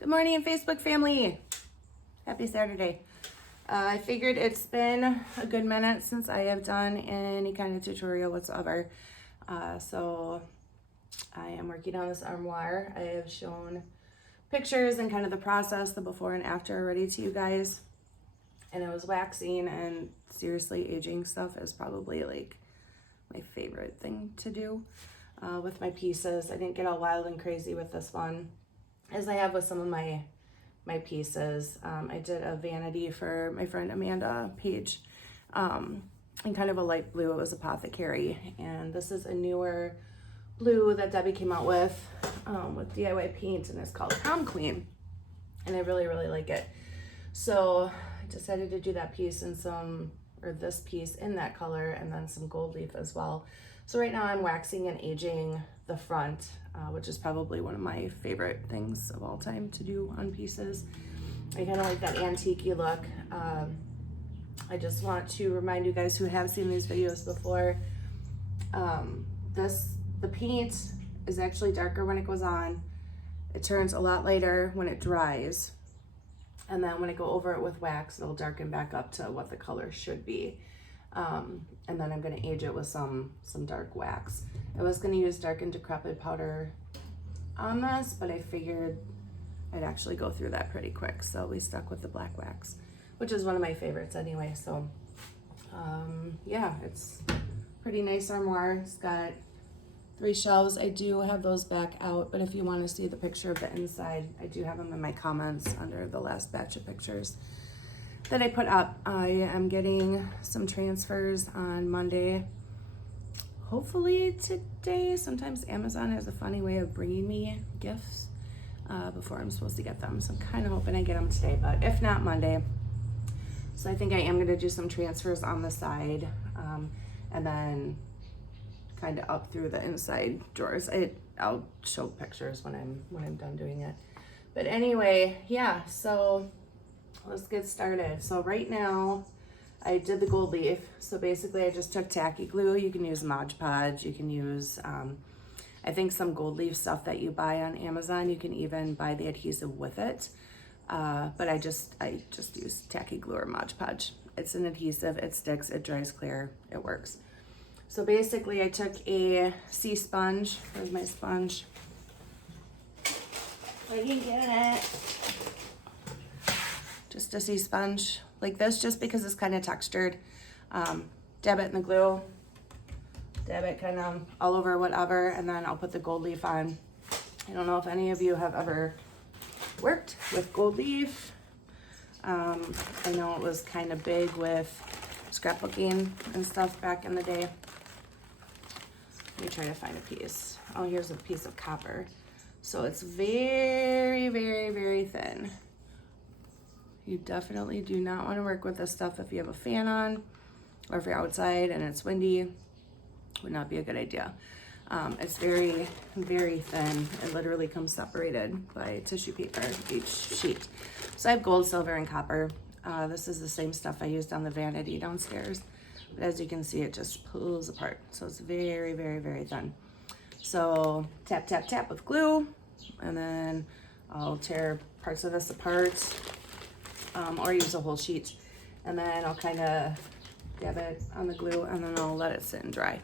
Good morning, Facebook family. Happy Saturday. I figured it's been a good minute since I have done any kind of tutorial whatsoever. So I am working on this armoire. I have shown pictures and kind of the process, the before and after already to you guys. And it was waxing, and seriously, aging stuff is probably like my favorite thing to do with my pieces. I didn't get all wild and crazy with this one as I have with some of my pieces. I did a vanity for my friend Amanda Page in kind of a light blue. It was Apothecary, and this is a newer blue that Debbie came out with DIY paint, and it's called Prom Queen, and I really like it. So I decided to do that piece and this piece in that color, and then some gold leaf as well. So right now I'm waxing and aging the front, which is probably one of my favorite things of all time to do on pieces. I kind of like that antique-y look. I just want to remind you guys who have seen these videos before, the paint is actually darker when it goes on. It turns a lot lighter when it dries. And then when I go over it with wax, it'll darken back up to what the color should be. And then I'm gonna age it with some dark wax. I was gonna use dark and decrepit powder on this, but I figured I'd actually go through that pretty quick. So we stuck with the black wax, which is one of my favorites anyway. So yeah, it's pretty nice armoire. It's got 3 shelves. I do have those back out, but if you want to see the picture of the inside, I do have them in my comments under the last batch of pictures that I put up. I am getting some transfers on Monday, hopefully today. Sometimes Amazon has a funny way of bringing me gifts before I'm supposed to get them, so I'm kind of hoping I get them today, but if not, Monday. So I think I am going to do some transfers on the side, and then kind of up through the inside drawers. I'll show pictures when I'm done doing it. But anyway, yeah, so let's get started. So right now I did the gold leaf. So basically I just took tacky glue. You can use Mod Podge. You can use, I think some gold leaf stuff that you buy on Amazon. You can even buy the adhesive with it. But I just use tacky glue or Mod Podge. It's an adhesive, it sticks, it dries clear, it works. So basically I took a sea sponge. Where's my sponge? I can get it. Just a sea sponge like this, just because it's kind of textured. Dab it in the glue. Dab it kind of all over whatever, and then I'll put the gold leaf on. I don't know if any of you have ever worked with gold leaf. I know it was kind of big with scrapbooking and stuff back in the day. Let me try to find a piece. Oh, here's a piece of copper. So it's very thin. You definitely do not want to work with this stuff if you have a fan on, or if you're outside and it's windy. Would not be a good idea. It's very thin. It literally comes separated by tissue paper, each sheet. So I have gold, silver, and copper. This is the same stuff I used on the vanity downstairs. But as you can see, it just pulls apart. So it's very thin. So tap with glue, and then I'll tear parts of this apart, or use a whole sheet. And then I'll kind of dab it on the glue, and then I'll let it sit and dry.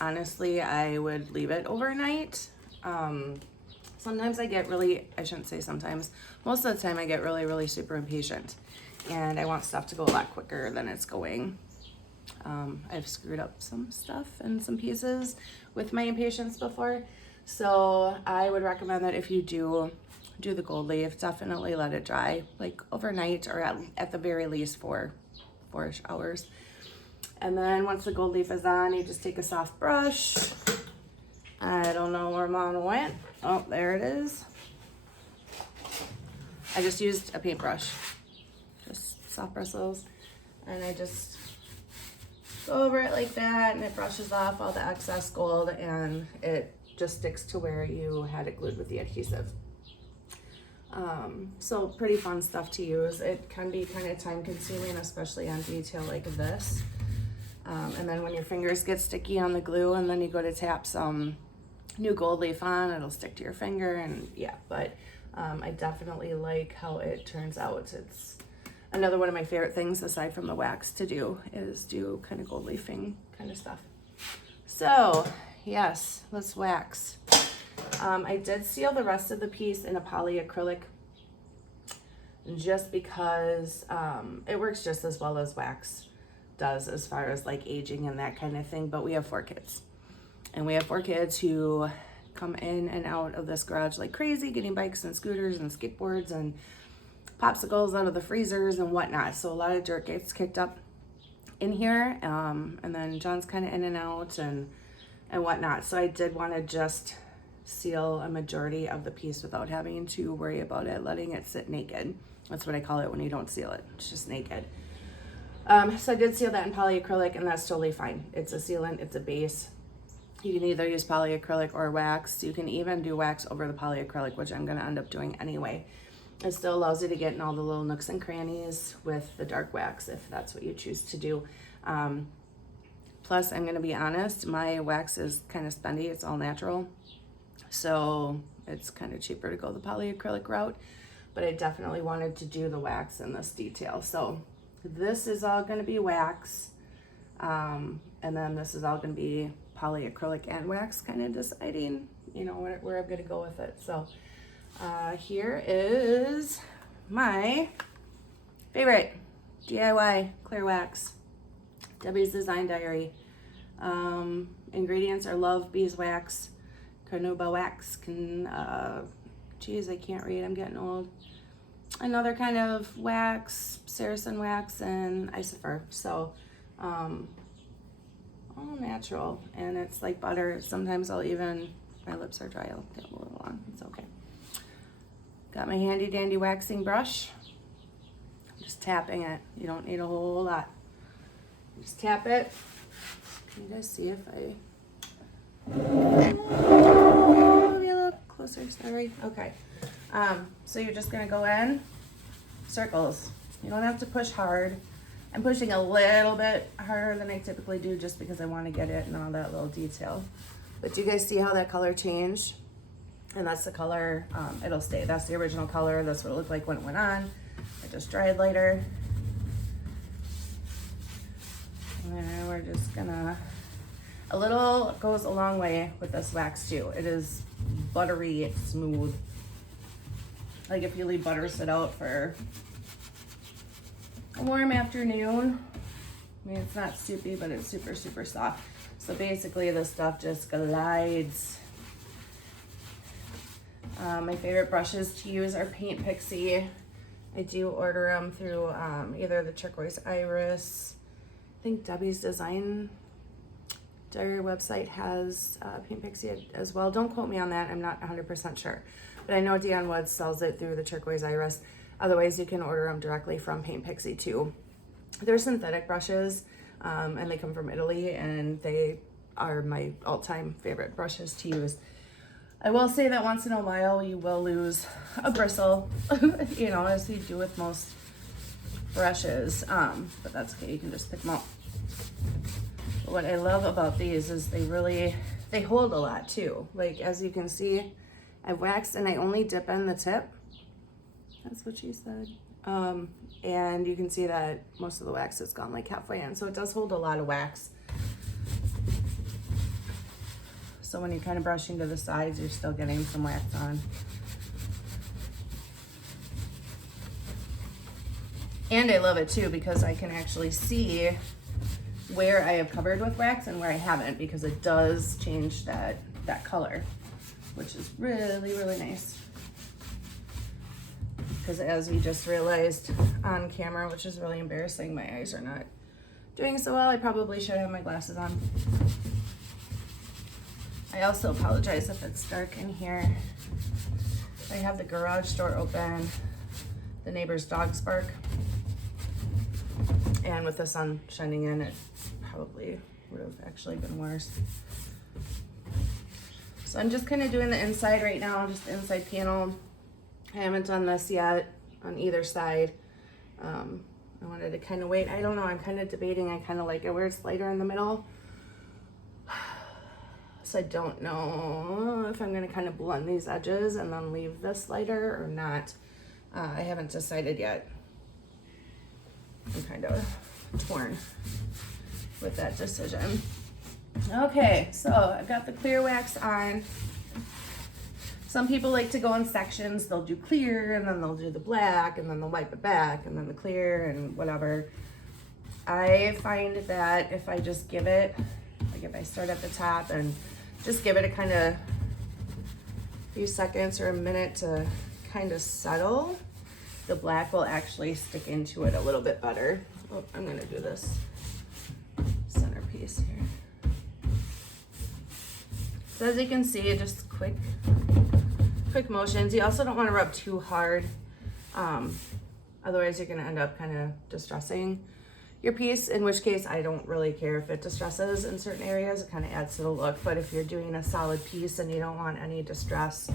Honestly, I would leave it overnight. Sometimes I shouldn't say sometimes, most of the time I get really super impatient, and I want stuff to go a lot quicker than it's going. I've screwed up some stuff and some pieces with my impatience before. So I would recommend that if you do the gold leaf, definitely let it dry like overnight, or at the very least 4-ish hours. And then once the gold leaf is on, you just take a soft brush. I don't know where mine went. Oh, there it is. I just used a paintbrush. Just soft bristles. And I just go over it like that, and it brushes off all the excess gold, and it just sticks to where you had it glued with the adhesive. So pretty fun stuff to use. It can be kind of time consuming, especially on detail like this. And then when your fingers get sticky on the glue, and then you go to tap some new gold leaf on, it'll stick to your finger, and yeah, but I definitely like how it turns out. It's another one of my favorite things aside from the wax to do is do kind of gold leafing kind of stuff. So yes, let's wax. I did seal the rest of the piece in a polyacrylic just because it works just as well as wax does as far as like aging and that kind of thing. But we have 4 kids, and we have 4 kids who come in and out of this garage like crazy, getting bikes and scooters and skateboards and popsicles out of the freezers and whatnot. So a lot of dirt gets kicked up in here, and then John's kind of in and out and whatnot. So I did want to just seal a majority of the piece without having to worry about it, letting it sit naked. That's what I call it when you don't seal it. It's just naked. So I did seal that in polyacrylic, and that's totally fine. It's a sealant, it's a base. You can either use polyacrylic or wax. You can even do wax over the polyacrylic, which I'm gonna end up doing anyway. It still allows you to get in all the little nooks and crannies with the dark wax if that's what you choose to do. Plus, I'm gonna be honest, my wax is kind of spendy, it's all natural. So it's kind of cheaper to go the polyacrylic route, but I definitely wanted to do the wax in this detail. So this is all gonna be wax, and then this is all gonna be polyacrylic and wax, kind of deciding, you know, where I'm gonna go with it. So here is my favorite DIY clear wax, Debbie's Design Diary. Ingredients are love, beeswax, carnauba wax, geez, I can't read, I'm getting old. Another kind of wax, Saracen wax, and Isopher. So all natural, and it's like butter. Sometimes I'll even, my lips are dry, I'll get a little on, it's okay. Got my handy dandy waxing brush. Just tapping it. You don't need a whole lot. Just tap it. Can you guys see if I... Oh, maybe a little closer, sorry. Okay. So you're just gonna go in circles. You don't have to push hard. I'm pushing a little bit harder than I typically do just because I want to get it and all that little detail. But do you guys see how that color changed? And that's the color, it'll stay. That's the original color. That's what it looked like when it went on. It just dried later. And then we're just gonna, a little goes a long way with this wax too. It is buttery, it's smooth. Like if you leave butter sit out for a warm afternoon, I mean, it's not soupy, but it's super, super soft. So basically this stuff just glides. My favorite brushes to use are Paint Pixie. I do order them through either the Turquoise Iris. I think Debbie's Design Diary website has Paint Pixie as well. Don't quote me on that, I'm not 100% sure. But I know Dion Woods sells it through the Turquoise Iris. Otherwise, you can order them directly from Paint Pixie too. They're synthetic brushes, and they come from Italy, and they are my all-time favorite brushes to use. I will say that once in a while you will lose a bristle, you know, as you do with most brushes, but that's okay, you can just pick them up. But what I love about these is they hold a lot too. Like, as you can see, I've waxed and I only dip in the tip. That's what she said. And you can see that most of the wax has gone like halfway in, so it does hold a lot of wax. So when you're kind of brushing to the sides, you're still getting some wax on. And I love it too because I can actually see where I have covered with wax and where I haven't, because it does change that color, which is really, really nice. Because as we just realized on camera, which is really embarrassing, my eyes are not doing so well. I probably should have my glasses on. I also apologize if it's dark in here. I have the garage door open. The neighbor's dogs bark. And with the sun shining in, it probably would have actually been worse. So I'm just kind of doing the inside right now, just the inside panel. I haven't done this yet on either side. I wanted to kind of wait. I don't know, I'm kind of debating. I kind of like it where it's lighter in the middle. So I don't know if I'm gonna kind of blend these edges and then leave this lighter or not. I haven't decided yet. I'm kind of torn with that decision. Okay, so I've got the clear wax on. Some people like to go in sections. They'll do clear and then they'll do the black and then they'll wipe it back and then the clear and whatever. I find that if I just give it, like if I start at the top and just give it a kind of few seconds or a minute to kind of settle, the black will actually stick into it a little bit better. Oh, I'm gonna do this centerpiece here. So as you can see, just quick motions. You also don't want to rub too hard. Otherwise you're gonna end up kind of distressing your piece, in which case I don't really care if it distresses in certain areas. It kind of adds to the look, but if you're doing a solid piece and you don't want any distress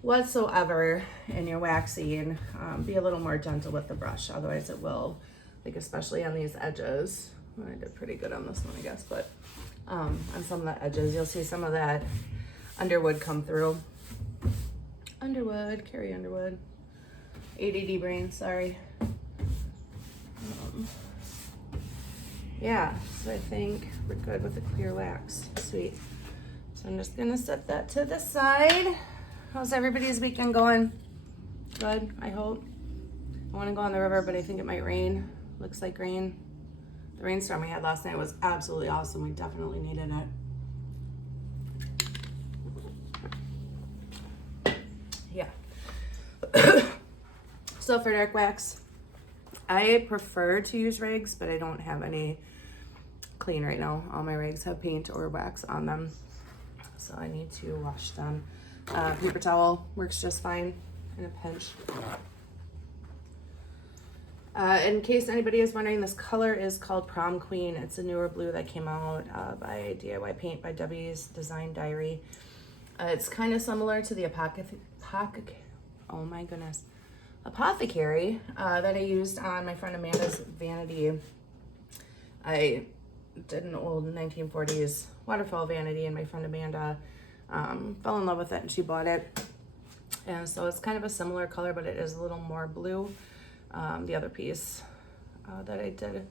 whatsoever in your waxing, be a little more gentle with the brush. Otherwise it will, like especially on these edges, well, I did pretty good on this one I guess, but on some of the edges you'll see some of that Underwood come through. Underwood, Carrie Underwood. ADD brain, sorry. Yeah, so I think we're good with the clear wax. Sweet. So I'm just gonna set that to the side. How's everybody's weekend going? Good, I hope. I wanna go on the river, but I think it might rain. Looks like rain. The rainstorm we had last night was absolutely awesome. We definitely needed it. Yeah. So for dark wax, I prefer to use rigs, but I don't have any clean right now. All my rigs have paint or wax on them, so I need to wash them. Paper towel works just fine in a pinch. In case anybody is wondering, this color is called Prom Queen. It's a newer blue that came out by DIY Paint by Debbie's Design Diary. It's kind of similar to the Apothecary that I used on my friend Amanda's vanity. I did an old 1940s waterfall vanity and my friend Amanda fell in love with it and she bought it. And so it's kind of a similar color, but it is a little more blue. The other piece that I did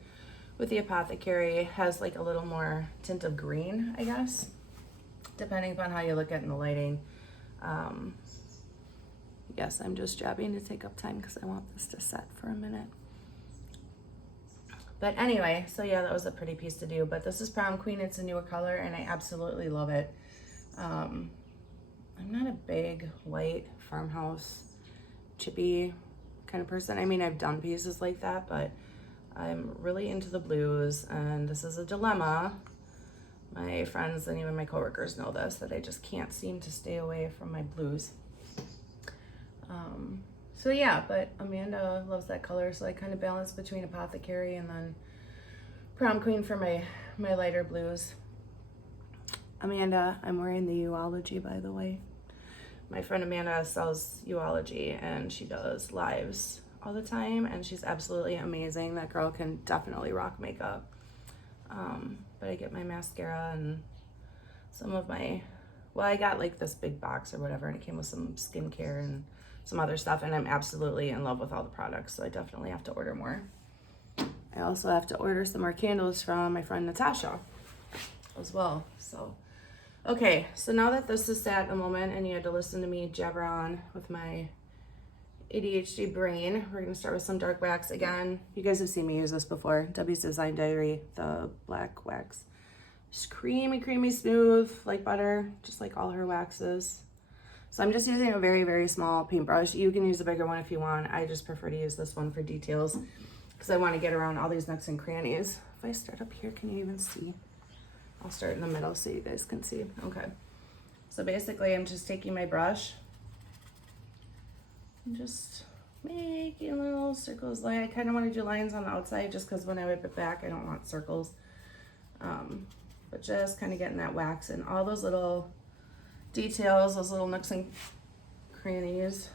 with the Apothecary has like a little more tint of green, I guess, depending upon how you look at it in the lighting. Yes, I'm just jabbing to take up time because I want this to set for a minute. But anyway, so yeah, that was a pretty piece to do. But this is Prom Queen. It's a newer color and I absolutely love it. I'm not a big white farmhouse chippy kind of person. I mean, I've done pieces like that, but I'm really into the blues, and this is a dilemma. My friends and even my coworkers know this, that I just can't seem to stay away from my blues. So yeah, but Amanda loves that color, so I kind of balance between Apothecary and then Prom Queen for my lighter blues. Amanda, I'm wearing the Uology, by the way. My friend Amanda sells Uology and she does lives all the time, and she's absolutely amazing. That girl can definitely rock makeup. But I get my mascara and some of my, well, I got like this big box or whatever, and it came with some skincare and some other stuff, and I'm absolutely in love with all the products, so I definitely have to order more. I also have to order some more candles from my friend Natasha as well. So okay, so now that this is sat a moment and you had to listen to me jabber on with my ADHD brain, we're gonna start with some dark wax again. You guys have seen me use this before. Debbie's Design Diary, the black wax. Just creamy, creamy, smooth, like butter, just like all her waxes. So I'm just using a very, very small paintbrush. You can use a bigger one if you want. I just prefer to use this one for details because I want to get around all these nooks and crannies. If I start up here, can you even see? I'll start in the middle so you guys can see. Okay. So basically I'm just taking my brush and just making little circles. Like I kind of want to do lines on the outside just because when I whip it back, I don't want circles. But just kind of getting that wax and all those little details, those little nooks and crannies.